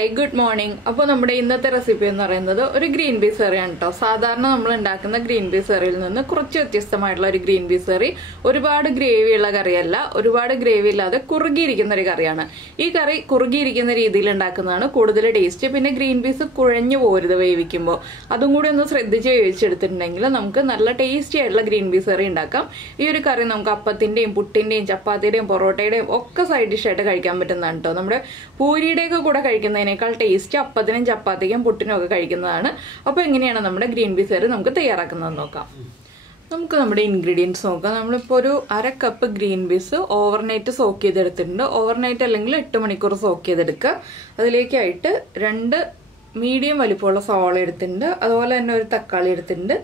Hi, good morning. അപ്പോൾ നമ്മുടെ ഇന്നത്തെ റെസിപ്പി എന്ന് പറയുന്നത് ഒരു ഗ്രീൻ പീസ് കറിയാണ് ട്ടോ. സാധാരണ നമ്മൾ ഉണ്ടാക്കുന്ന ഗ്രീൻ പീസ് കറിയിൽ നിന്ന് കുറച്ച് വ്യത്യസ്തമായിട്ടുള്ള ഒരു ഗ്രീൻ പീസ് കറി. ഒരുപാട് ഗ്രേവി ഉള്ള കറിയല്ല, ഒരുപാട് ഗ്രേവി ഇല്ലാതെ കുറുകിയിരിക്കുന്ന ഒരു കറിയാണ്. ഈ കറി കുറുകിയിരിക്കുന്ന രീതിയിൽ ഉണ്ടാക്കുന്നതാണ് കൂടുതൽ ടേസ്റ്റ്. പിന്നെ ഗ്രീൻ പീസ് കുഴഞ്ഞു പോരുത് വേവിക്കുമ്പോൾ. അതും കൂടി ഒന്ന് ശ്രദ്ധിച്ച് വേവിച്ചെടുത്തിട്ടുണ്ടെങ്കിൽ നമുക്ക് നല്ല ടേസ്റ്റി ആയിട്ടുള്ള ഗ്രീൻ പീസ് കറി ഉണ്ടാക്കാം. ഈ ഒരു കറി നമുക്ക് അപ്പത്തിന്റെയും പുട്ടിന്റെയും ചപ്പാത്തിയുടെയും പൊറോട്ടയുടെയും ഒക്കെ സൈഡ് ഡിഷ് ആയിട്ട് കഴിക്കാൻ പറ്റുന്നതാണ് ട്ടോ. നമ്മുടെ പൂരിയുടെയൊക്കെ കൂടെ കഴിക്കുന്നതിനേക്കാൾ ടേസ്റ്റ് അപ്പത്തിനും ചപ്പാത്തിക്കും പുട്ടിനും ഒക്കെ കഴിക്കുന്നതാണ്. അപ്പോൾ എങ്ങനെയാണ് നമ്മുടെ ഗ്രീൻ പീസ് കറി നമുക്ക് തയ്യാറാക്കുന്നത് നോക്കാം. നമുക്ക് നമ്മുടെ ഇൻഗ്രീഡിയൻസ് നോക്കാം. നമ്മളിപ്പോൾ ഒരു 1/2 cup green peas overnight soak ചെയ്തെടുത്തിട്ടുണ്ട്. ഓവർനൈറ്റ് അല്ലെങ്കിൽ 8 മണിക്കൂർ സോക്ക് ചെയ്തെടുക്കുക. അതിലേക്കായിട്ട് 2 മീഡിയം വലിപ്പമുള്ള സവാള എടുത്തിട്ടുണ്ട്. അതുപോലെ തന്നെ ഒരു തക്കാളി എടുത്തിട്ടുണ്ട്.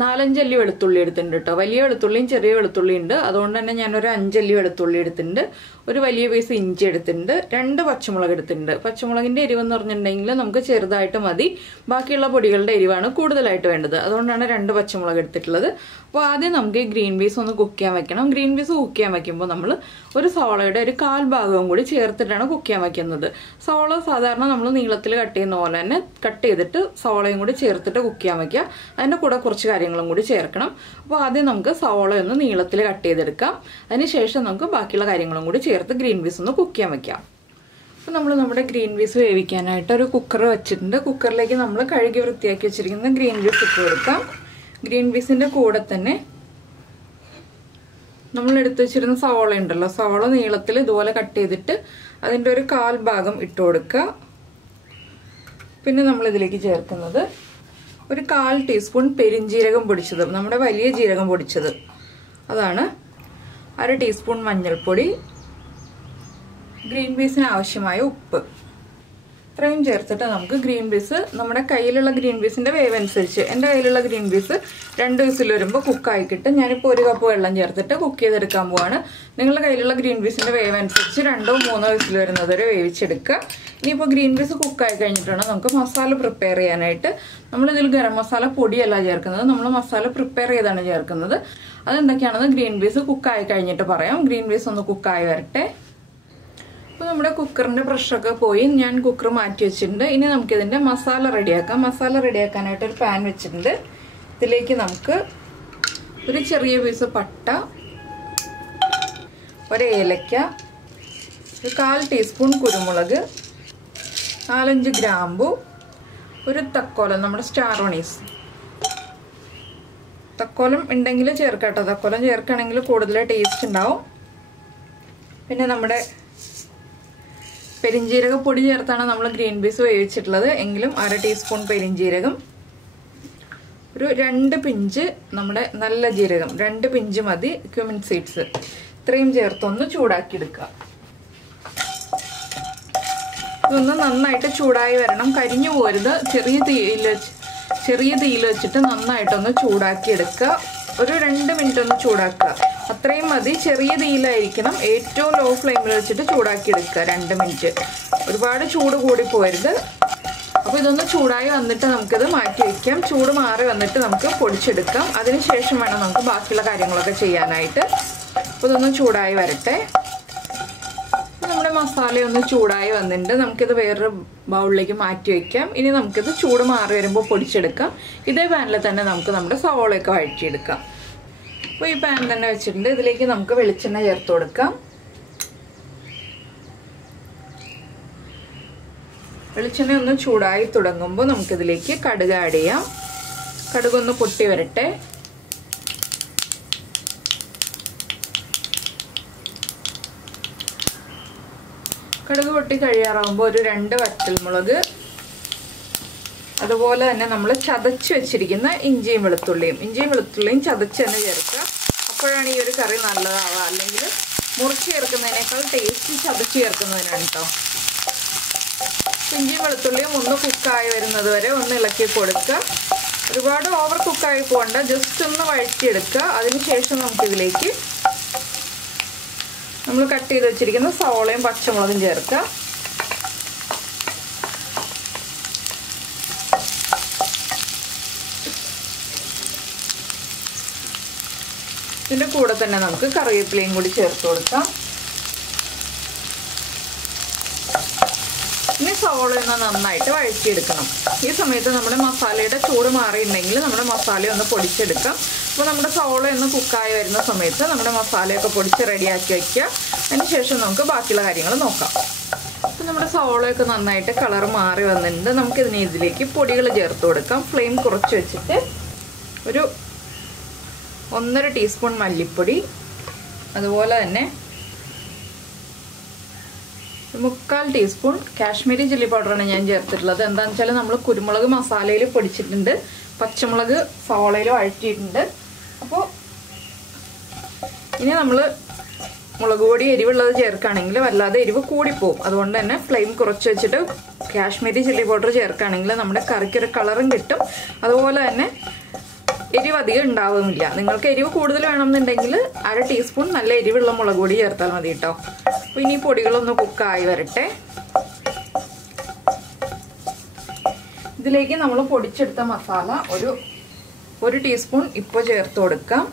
4-5 അല്ലി വെളുത്തുള്ളി എടുത്തിട്ടുണ്ട് കേട്ടോ. വലിയ വെളുത്തുള്ളിയും ചെറിയ വെളുത്തുള്ളിയും ഉണ്ട്. അതുകൊണ്ട് തന്നെ ഞാനൊരു 5 അല്ലി വെളുത്തുള്ളി എടുത്തിട്ടുണ്ട്. ഒരു വലിയ പീസ് ഇഞ്ചി എടുത്തിട്ടുണ്ട്. 2 പച്ചമുളക് എടുത്തിട്ടുണ്ട്. പച്ചമുളകിന്റെ എരിവെന്ന് പറഞ്ഞിട്ടുണ്ടെങ്കിൽ നമുക്ക് ചെറുതായിട്ട് മതി. ബാക്കിയുള്ള പൊടികളുടെ എരിവാണ് കൂടുതലായിട്ട് വേണ്ടത്. അതുകൊണ്ടാണ് 2 പച്ചമുളക് എടുത്തിട്ടുള്ളത്. അപ്പോൾ ആദ്യം നമുക്ക് ഈ ഗ്രീൻ പീസ് ഒന്ന് കുക്ക് ചെയ്യാൻ വെക്കണം. ഗ്രീൻ പീസ് കുക്ക് ചെയ്യാൻ വെക്കുമ്പോൾ നമ്മൾ ഒരു സവാളയുടെ ഒരു 1/4 ഭാഗവും കൂടി ചേർത്തിട്ടാണ് കുക്ക് ചെയ്യാൻ വെക്കുന്നത്. സവാള സാധാരണ നമ്മൾ നീളത്തിൽ കട്ട് ചെയ്യുന്ന പോലെ തന്നെ കട്ട് ചെയ്തിട്ട് സവാളയും കൂടി ചേർത്തിട്ട് കുക്ക് ചെയ്യാൻ വെക്കുക. അതിൻ്റെ കൂടെ കുറച്ച് കാര്യങ്ങളും കൂടി ചേർക്കണം. അപ്പോൾ ആദ്യം നമുക്ക് സവാള ഒന്ന് നീളത്തിൽ കട്ട് ചെയ്തെടുക്കാം. അതിനുശേഷം നമുക്ക് ബാക്കിയുള്ള കാര്യങ്ങളും കൂടി ചേർത്ത് ഗ്രീൻ പീസ് ഒന്ന് കുക്ക് ചെയ്യാൻ വെക്കാം. അപ്പോൾ നമ്മൾ നമ്മുടെ ഗ്രീൻ പീസ് വേവിക്കാനായിട്ട് ഒരു കുക്കർ വെച്ചിട്ടുണ്ട്. കുക്കറിലേക്ക് നമ്മൾ കഴുകി വൃത്തിയാക്കി വെച്ചിരിക്കുന്ന ഗ്രീൻ പീസ് ഇട്ട് കൊടുക്കാം. ഗ്രീൻ പീസിൻ്റെ കൂടെ തന്നെ നമ്മൾ എടുത്തു വെച്ചിരുന്ന സവാള ഉണ്ടല്ലോ, സവാള നീളത്തിൽ ഇതുപോലെ കട്ട് ചെയ്തിട്ട് അതിൻ്റെ ഒരു 1/4 ഭാഗം ഇട്ട് കൊടുക്കുക. പിന്നെ നമ്മൾ ഇതിലേക്ക് ചേർക്കുന്നത് ഒരു 1/4 ടീസ്പൂൺ പെരിഞ്ജീരകം പൊടിച്ചത്, നമ്മുടെ വലിയ ജീരകം പൊടിച്ചത് അതാണ്. 1/2 ടീസ്പൂൺ മഞ്ഞൾപ്പൊടി, ഗ്രീൻ പീസിന് ആവശ്യമായ ഉപ്പ്, ഇത്രയും ചേർത്തിട്ട് നമുക്ക് ഗ്രീൻ പീസ് നമ്മുടെ കയ്യിലുള്ള ഗ്രീൻ പീസിന്റെ വേവ് അനുസരിച്ച്, എൻ്റെ കയ്യിലുള്ള ഗ്രീൻ പീസ് 2 വിസിൽ വരുമ്പോൾ കുക്കായി കിട്ടും. ഞാനിപ്പോൾ 1 കപ്പ് വെള്ളം ചേർത്തിട്ട് കുക്ക് ചെയ്തെടുക്കാൻ പോവാണ്. നിങ്ങളുടെ കയ്യിലുള്ള ഗ്രീൻ പീസിന്റെ വേവ് അനുസരിച്ച് 2-3 വിസിൽ വരുന്നത് വരെ വേവിച്ചെടുക്കുക. ഇനിയിപ്പോൾ ഗ്രീൻ പീസ് കുക്കായി കഴിഞ്ഞിട്ടാണ് നമുക്ക് മസാല പ്രിപ്പയർ ചെയ്യാനായിട്ട്. നമ്മളിതിൽ ഗരം മസാല പൊടിയല്ല ചേർക്കുന്നത്, നമ്മൾ മസാല പ്രിപ്പയർ ചെയ്താണ് ചേർക്കുന്നത്. അതെന്തൊക്കെയാണെന്ന് ഗ്രീൻ പീസ് കുക്കായി കഴിഞ്ഞിട്ട് പറയാം. ഗ്രീൻ പീസ് ഒന്ന് കുക്കായി വരട്ടെ. അപ്പോൾ നമ്മുടെ കുക്കറിൻ്റെ പ്രഷറൊക്കെ പോയി ഞാൻ കുക്കർ മാറ്റി വെച്ചിട്ടുണ്ട്. ഇനി നമുക്കിതിൻ്റെ മസാല റെഡിയാക്കാം. മസാല റെഡിയാക്കാനായിട്ട് ഒരു പാൻ വെച്ചിട്ടുണ്ട്. ഇതിലേക്ക് നമുക്ക് ഒരു ചെറിയ പീസ് പട്ട, ഒരു ഏലക്ക, ഒരു 1/4 ടീസ്പൂൺ കുരുമുളക്, 4-5 ഗ്രാമ്പു, ഒരു തക്കോലം, നമ്മുടെ സ്റ്റാർ അനീസ്. തക്കോലം ഉണ്ടെങ്കിൽ ചേർക്കാട്ടോ, തക്കോലം ചേർക്കുകയാണെങ്കിൽ കൂടുതൽ ടേസ്റ്റ് ഉണ്ടാവും. പിന്നെ നമ്മുടെ പെരിഞ്ജീരക പൊടി ചേർത്താണ് നമ്മൾ ഗ്രീൻ പീസ് വേവിച്ചിട്ടുള്ളത്. എങ്കിലും 1/2 ടീസ്പൂൺ പെരിഞ്ജീരകം, ഒരു 2 പിഞ്ച് നമ്മുടെ നല്ല ജീരകം, 2 പിഞ്ച് മതി ക്യുമിൻ സീഡ്സ്. ഇത്രയും ചേർത്തൊന്ന് ചൂടാക്കി എടുക്കുക. ഇതൊന്ന് നന്നായിട്ട് ചൂടായി വരണം, കരിഞ്ഞു പോരുത്. ചെറിയ തീയിൽ വെച്ചിട്ട് നന്നായിട്ടൊന്ന് ചൂടാക്കി എടുക്കുക. ഒരു 2 മിനിറ്റ് ഒന്ന് ചൂടാക്കുക, അത്രയും മതി. ചെറിയ തീയിലായിരിക്കണം, ഏറ്റവും ലോ ഫ്ലെയിമിൽ വെച്ചിട്ട് ചൂടാക്കി എടുക്കുക 2 മിനിറ്റ്. ഒരുപാട് ചൂട് കൂടി പോരുത്. അപ്പോൾ ഇതൊന്ന് ചൂടായി വന്നിട്ട് നമുക്കിത് മാറ്റി വയ്ക്കാം. ചൂട് മാറി വന്നിട്ട് നമുക്ക് പൊടിച്ചെടുക്കാം. അതിനുശേഷം വേണം നമുക്ക് ബാക്കിയുള്ള കാര്യങ്ങളൊക്കെ ചെയ്യാനായിട്ട്. അപ്പോൾ ഇതൊന്ന് ചൂടായി വരട്ടെ. നമ്മുടെ മസാലയൊന്ന് ചൂടായി വന്നിട്ടുണ്ട്. നമുക്കിത് വേറൊരു ബൗളിലേക്ക് മാറ്റി വയ്ക്കാം. ഇനി നമുക്കിത് ചൂട് മാറി വരുമ്പോൾ പൊടിച്ചെടുക്കാം. ഇതേ പാനിൽ തന്നെ നമുക്ക് നമ്മുടെ സവോളയൊക്കെ വഴറ്റിയെടുക്കാം. അപ്പോൾ ഈ പാൻ തന്നെ വെച്ചിട്ടുണ്ട്. ഇതിലേക്ക് നമുക്ക് വെളിച്ചെണ്ണ ചേർത്ത് കൊടുക്കാം. വെളിച്ചെണ്ണ ഒന്ന് ചൂടായി തുടങ്ങുമ്പോൾ നമുക്കിതിലേക്ക് കടുക് ആഡ് ചെയ്യാം. കടുകൊന്ന് പൊട്ടി വരട്ടെ. കടുക് പൊട്ടി കഴിയാറാകുമ്പോൾ ഒരു 2 വറ്റൽമുളക്, അതുപോലെ തന്നെ നമ്മൾ ചതച്ച് വെച്ചിരിക്കുന്ന ഇഞ്ചിയും വെളുത്തുള്ളിയും ചതച്ച് തന്നെ ചേർക്കുക. അപ്പോഴാണ് ഈ ഒരു കറി നല്ലതാവുക. അല്ലെങ്കിൽ മുറിച്ച് ചേർക്കുന്നതിനേക്കാൾ ടേസ്റ്റ് ചതച്ച് ചേർക്കുന്നതിനാണ് കേട്ടോ. ഇഞ്ചിയും വെളുത്തുള്ളിയും ഒന്ന് കുക്കായി വരുന്നത് വരെ ഒന്ന് ഇളക്കി കൊടുക്കുക. ഒരുപാട് ഓവർ കുക്കായി പോകണ്ട, ജസ്റ്റ് ഒന്ന് വഴറ്റിയെടുക്കുക. അതിനുശേഷം നമുക്കിതിലേക്ക് നമ്മൾ കട്ട് ചെയ്ത് വെച്ചിരിക്കുന്ന സവോളയും പച്ചമുളകും ചേർക്കുക. ഇതിൻ്റെ കൂടെ തന്നെ നമുക്ക് കറിവേപ്പിലയും കൂടി ചേർത്ത് കൊടുക്കാം. ഇനി സവോള ഒന്ന് നന്നായിട്ട് വഴറ്റിയെടുക്കണം. ഈ സമയത്ത് നമ്മുടെ മസാലയുടെ ചൂട് മാറിയിട്ടുണ്ടെങ്കിൽ നമ്മുടെ മസാല ഒന്ന് പൊടിച്ചെടുക്കാം. അപ്പോൾ നമ്മുടെ സവോള ഒന്ന് കുക്കായി വരുന്ന സമയത്ത് നമ്മുടെ മസാലയൊക്കെ പൊടിച്ച് റെഡിയാക്കി വയ്ക്കുക. അതിന് ശേഷം നമുക്ക് ബാക്കിയുള്ള കാര്യങ്ങൾ നോക്കാം. അപ്പോൾ നമ്മുടെ സവോളയൊക്കെ നന്നായിട്ട് കളർ മാറി വന്നിട്ടുണ്ട്. നമുക്കിതിന് ഇതിലേക്ക് പൊടികൾ ചേർത്ത് കൊടുക്കാം. ഫ്ലെയിം കുറച്ച് വെച്ചിട്ട് ഒരു 1.5 ടീസ്പൂൺ മല്ലിപ്പൊടി, അതുപോലെ തന്നെ 1/4 ടീസ്പൂൺ കാശ്മീരി ചില്ലി പൗഡറാണ് ഞാൻ ചേർത്തിട്ടുള്ളത്. എന്താണെന്ന് വെച്ചാൽ നമ്മൾ കുരുമുളക് മസാലയിൽ പൊടിച്ചിട്ടുണ്ട്, പച്ചമുളക് സവോളയിൽ വഴറ്റിയിട്ടുണ്ട്. അപ്പോൾ ഇനി നമ്മൾ മുളക് പൊടി എരിവുള്ളത് ചേർക്കുകയാണെങ്കിൽ വല്ലാതെ എരിവ് കൂടിപ്പോവും. അതുകൊണ്ട് തന്നെ ഫ്ലെയിം കുറച്ച് വെച്ചിട്ട് കാശ്മീരി ചില്ലി പൗഡർ ചേർക്കുകയാണെങ്കിൽ നമ്മുടെ കറിക്കൊരു കളറും കിട്ടും. അതുപോലെ തന്നെ എരിവ് അധികം ഉണ്ടാവുമില്ല. നിങ്ങൾക്ക് എരിവ് കൂടുതൽ വേണമെന്നുണ്ടെങ്കിൽ 1/2 ടീസ്പൂൺ നല്ല എരിവുള്ള മുളക് പൊടി ചേർത്താൽ മതി കേട്ടോ. അപ്പോൾ ഇനി പൊടികളൊന്ന് കുക്കായി വരട്ടെ. ഇതിലേക്ക് നമ്മൾ പൊടിച്ചെടുത്ത മസാല ഒരു ടീസ്പൂൺ ഇപ്പോൾ ചേർത്ത് കൊടുക്കാം.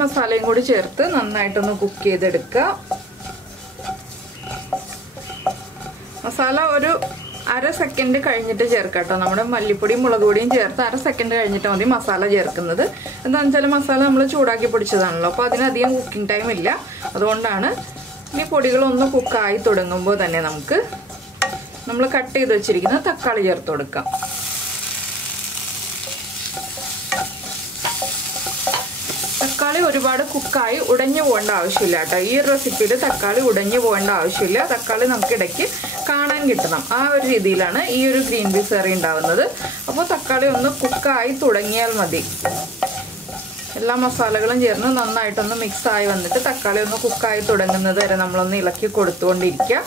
മസാലയും കൂടി ചേർത്ത് നന്നായിട്ടൊന്ന് കുക്ക് ചെയ്തെടുക്കുക. മസാല ഒരു 1/2 സെക്കൻഡ് കഴിഞ്ഞിട്ട് ചേർക്കാം കേട്ടോ. നമ്മുടെ മല്ലിപ്പൊടിയും മുളക് പൊടിയും ചേർത്ത് 1/2 സെക്കൻഡ് കഴിഞ്ഞിട്ട് മതി മസാല ചേർക്കുന്നത്. എന്താണെന്ന് വെച്ചാൽ മസാല നമ്മൾ ചൂടാക്കി പൊടിച്ചതാണല്ലോ, അപ്പോൾ അതിനധികം കുക്കിംഗ് ടൈം ഇല്ല. അതുകൊണ്ടാണ്. ഇനി പൊടികളൊന്ന് കുക്കായി തുടങ്ങുമ്പോൾ തന്നെ നമുക്ക് നമ്മൾ കട്ട് ചെയ്ത് വെച്ചിരിക്കുന്ന തക്കാളി ചേർത്ത് കൊടുക്കാം. തക്കാളി ഒരുപാട് കുക്കായി ഉടഞ്ഞു പോകേണ്ട ആവശ്യമില്ല കേട്ടോ. ഈ ഒരു റെസിപ്പിയിൽ തക്കാളി ഉടഞ്ഞു പോകേണ്ട ആവശ്യമില്ല. തക്കാളി നമുക്ക് ഇടയ്ക്ക് കാണാൻ കിട്ടണം. ആ ഒരു രീതിയിലാണ് ഈ ഒരു ഗ്രീൻ പീസ് കറി ഉണ്ടാവുന്നത്. അപ്പോൾ തക്കാളി ഒന്ന് കുക്കായി തുടങ്ങിയാൽ മതി. എല്ലാ മസാലകളും ചേർന്ന് നന്നായിട്ടൊന്ന് മിക്സ് ആയി വന്നിട്ട് തക്കാളി ഒന്ന് കുക്കായി തുടങ്ങുന്നത് വരെ നമ്മളൊന്ന് ഇളക്കി കൊടുത്തുകൊണ്ടിരിക്കുക.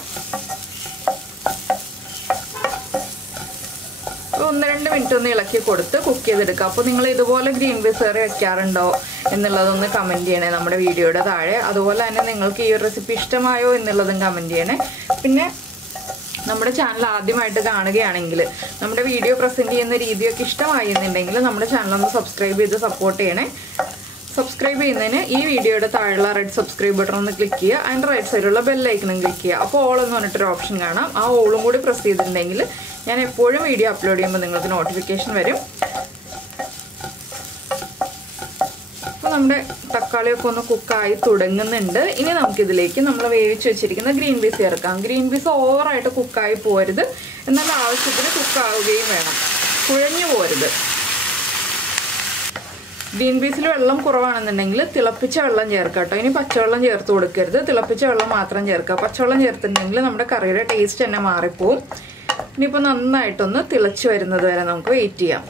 1-2 മിനിറ്റ് ഒന്ന് ഇളക്കി കൊടുത്ത് കുക്ക് ചെയ്തെടുക്കുക. അപ്പോൾ നിങ്ങൾ ഇതുപോലെ ഗ്രീൻ പീസ് കറി വെക്കാറുണ്ടോ എന്നുള്ളതൊന്ന് കമൻറ്റ് ചെയ്യണേ നമ്മുടെ വീഡിയോയുടെ താഴെ. അതുപോലെ തന്നെ നിങ്ങൾക്ക് ഈ ഒരു റെസിപ്പി ഇഷ്ടമായോ എന്നുള്ളതും കമൻറ്റ് ചെയ്യണേ. പിന്നെ നമ്മുടെ ചാനൽ ആദ്യമായിട്ട് കാണുകയാണെങ്കിൽ നമ്മുടെ വീഡിയോ പ്രസൻറ്റ് ചെയ്യുന്ന രീതിയൊക്കെ ഇഷ്ടമായി എന്നുണ്ടെങ്കിൽ നമ്മുടെ ചാനലൊന്ന് സബ്സ്ക്രൈബ് ചെയ്ത് സപ്പോർട്ട് ചെയ്യണേ. സബ്സ്ക്രൈബ് ചെയ്യുന്നതിന് ഈ വീഡിയോയുടെ താഴെയുള്ള റെഡ് സബ്സ്ക്രൈബ് ബട്ടൺ ഒന്ന് ക്ലിക്ക് ചെയ്യുക. അതിൻ്റെ റൈറ്റ് സൈഡിലുള്ള ബെല്ലൈക്കണും ക്ലിക്ക് ചെയ്യുക. അപ്പോൾ ഓൾ എന്ന് പറഞ്ഞിട്ടൊരു ഓപ്ഷൻ കാണാം. ആ ഓളും കൂടി പ്രസ് ചെയ്തിട്ടുണ്ടെങ്കിൽ ഞാൻ എപ്പോഴും വീഡിയോ അപ്ലോഡ് ചെയ്യുമ്പോൾ നിങ്ങൾക്ക് നോട്ടിഫിക്കേഷൻ വരും. അപ്പോൾ നമ്മുടെ തക്കാളിയൊക്കെ ഒന്ന് കുക്കായി തുടങ്ങുന്നുണ്ട്. ഇനി നമുക്കിതിലേക്ക് നമ്മൾ വേവിച്ച് വെച്ചിരിക്കുന്ന ഗ്രീൻ പീസ് ചേർക്കാം. ഗ്രീൻ പീസ് ഓവറായിട്ട് കുക്കായി പോരുത്, എന്നാൽ ആവശ്യത്തിന് കുക്കാവുകയും വേണം, കുഴഞ്ഞു പോരുത്. ഗ്രീൻ പീസിൽ വെള്ളം കുറവാണെന്നുണ്ടെങ്കിൽ തിളപ്പിച്ച വെള്ളം ചേർക്കാം കേട്ടോ. ഇനി പച്ചവെള്ളം ചേർത്ത് കൊടുക്കരുത്, തിളപ്പിച്ച വെള്ളം മാത്രം ചേർക്കുക. പച്ചവെള്ളം ചേർത്തിട്ടുണ്ടെങ്കിൽ നമ്മുടെ കറിയുടെ ടേസ്റ്റ് തന്നെ മാറിപ്പോവും. ഇനിയിപ്പോൾ നന്നായിട്ടൊന്ന് തിളച്ച് വരുന്നത് വരെ നമുക്ക് വെയിറ്റ് ചെയ്യാം.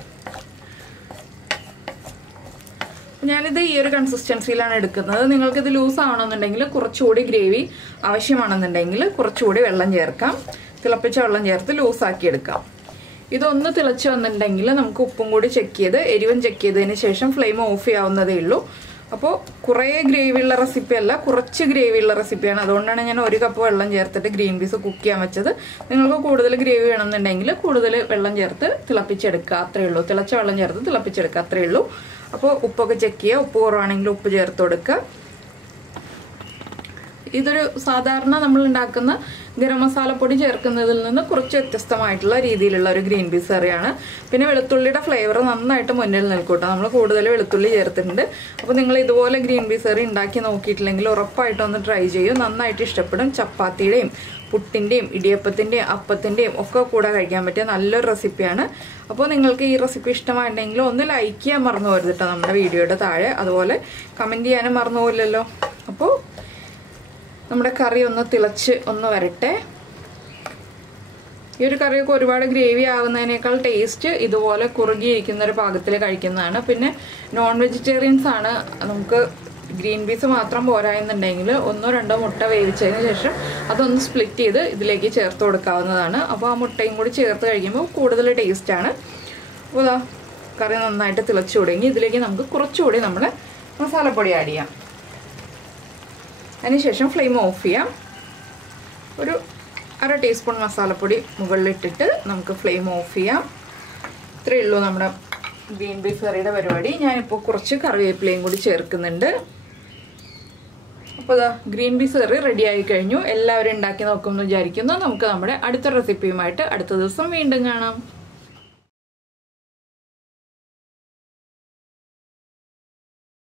ഞാനിത് ഈ ഒരു കൺസിസ്റ്റൻസിയിലാണ് എടുക്കുന്നത്. നിങ്ങൾക്കിത് ലൂസ് ആവണമെന്നുണ്ടെങ്കിൽ കുറച്ചുകൂടി ഗ്രേവി ആവശ്യമാണെന്നുണ്ടെങ്കിൽ കുറച്ചുകൂടി വെള്ളം ചേർക്കാം. തിളപ്പിച്ച വെള്ളം ചേർത്ത് ലൂസാക്കി എടുക്കാം. ഇതൊന്ന് തിളച്ച് വന്നിട്ടുണ്ടെങ്കിൽ നമുക്ക് ഉപ്പും കൂടി ചെക്ക് ചെയ്ത് എരിവും ചെക്ക് ചെയ്തതിന് ശേഷം ഫ്ലെയിം ഓഫ് ചെയ്യാവുന്നതേ ഉള്ളൂ. അപ്പോൾ കുറേ ഗ്രേവിയുള്ള റെസിപ്പി അല്ല, കുറച്ച് ഗ്രേവിയുള്ള റെസിപ്പിയാണ്. അതുകൊണ്ടാണ് ഞാൻ 1 കപ്പ് വെള്ളം ചേർത്തിട്ട് ഗ്രീൻ പീസ് കുക്ക് ചെയ്യാൻ വെച്ചത്. നിങ്ങൾക്ക് കൂടുതൽ ഗ്രേവി വേണമെന്നുണ്ടെങ്കിൽ കൂടുതൽ വെള്ളം ചേർത്ത് തിളപ്പിച്ചെടുക്കുക, അത്രയേ ഉള്ളൂ. തിളച്ച വെള്ളം ചേർത്ത് തിളപ്പിച്ചെടുക്കുക, അത്രയേ ഉള്ളൂ. അപ്പോൾ ഉപ്പൊക്കെ ചെക്ക് ചെയ്യുക. ഉപ്പ് കുറവാണെങ്കിൽ ഉപ്പ് ചേർത്ത് കൊടുക്കുക. ഇതൊരു സാധാരണ നമ്മൾ ഉണ്ടാക്കുന്ന ഗരം മസാലപ്പൊടി ചേർക്കുന്നതിൽ നിന്ന് കുറച്ച് വ്യത്യസ്തമായിട്ടുള്ള രീതിയിലുള്ള ഒരു ഗ്രീൻ പീസ് കറിയാണ്. പിന്നെ വെളുത്തുള്ളിയുടെ ഫ്ലേവർ നന്നായിട്ട് മുന്നിൽ നിൽക്കൂട്ടോ. നമ്മൾ കൂടുതൽ വെളുത്തുള്ളി ചേർത്തിട്ടുണ്ട്. അപ്പോൾ നിങ്ങൾ ഇതുപോലെ ഗ്രീൻ പീസ് കറി ഉണ്ടാക്കി നോക്കിയിട്ടില്ലെങ്കിൽ ഉറപ്പായിട്ടൊന്ന് ട്രൈ ചെയ്യും, നന്നായിട്ട് ഇഷ്ടപ്പെടും. ചപ്പാത്തിയുടെയും പുട്ടിൻ്റെയും ഇടിയപ്പത്തിൻ്റെയും അപ്പത്തിൻ്റെയും ഒക്കെ കൂടെ കഴിക്കാൻ പറ്റിയ നല്ലൊരു റെസിപ്പിയാണ്. അപ്പോൾ നിങ്ങൾക്ക് ഈ റെസിപ്പി ഇഷ്ടമായിട്ടുണ്ടെങ്കിൽ ഒന്ന് ലൈക്ക് ചെയ്യാൻ മറന്നു പോകരുത് കേട്ടോ നമ്മുടെ വീഡിയോയുടെ താഴെ. അതുപോലെ കമൻറ്റ് ചെയ്യാനും മറന്നു പോകില്ലല്ലോ. അപ്പോൾ നമ്മുടെ കറി ഒന്ന് തിളച്ച് ഒന്ന് വരട്ടെ. ഈ ഒരു കറിയൊക്കെ ഒരുപാട് ഗ്രേവി ആകുന്നതിനേക്കാൾ ടേസ്റ്റ് ഇതുപോലെ കുറുകിയിരിക്കുന്ന ഒരു പാകത്തിൽ കഴിക്കുന്നതാണ്. പിന്നെ നോൺ വെജിറ്റേറിയൻസ് ആണ്, നമുക്ക് ഗ്രീൻ പീസ് മാത്രം പോരായെന്നുണ്ടെങ്കിൽ 1-2 മുട്ട വേവിച്ചതിന് ശേഷം അതൊന്ന് സ്പ്ലിറ്റ് ചെയ്ത് ഇതിലേക്ക് ചേർത്ത് കൊടുക്കാവുന്നതാണ്. അപ്പോൾ ആ മുട്ടയും കൂടി ചേർത്ത് കഴിക്കുമ്പോൾ കൂടുതൽ ടേസ്റ്റാണ്. അപ്പോൾ ഇതാ കറി നന്നായിട്ട് തിളച്ചു തുടങ്ങി. ഇതിലേക്ക് നമുക്ക് കുറച്ചുകൂടി നമ്മുടെ മസാലപ്പൊടി ആഡ് ചെയ്യാം. അതിനുശേഷം ഫ്ലെയിം ഓഫ് ചെയ്യാം. ഒരു 1/2 ടീസ്പൂൺ മസാലപ്പൊടി മുകളിലിട്ടിട്ട് നമുക്ക് ഫ്ലെയിം ഓഫ് ചെയ്യാം. ഇത്രയേ ഉള്ളൂ നമ്മുടെ ഗ്രീൻ പീസ് കറിയുടെ പരിപാടി. ഞാനിപ്പോൾ കുറച്ച് കറിവേപ്പിലയും കൂടി ചേർക്കുന്നുണ്ട്. അപ്പോൾ ഗ്രീൻ പീസ് കറി റെഡി ആയി കഴിഞ്ഞു. എല്ലാവരും ഉണ്ടാക്കി നോക്കുമെന്ന് വിചാരിക്കുന്നു. നമുക്ക് നമ്മുടെ അടുത്ത റെസിപ്പിയുമായിട്ട് അടുത്ത ദിവസം വീണ്ടും കാണാം.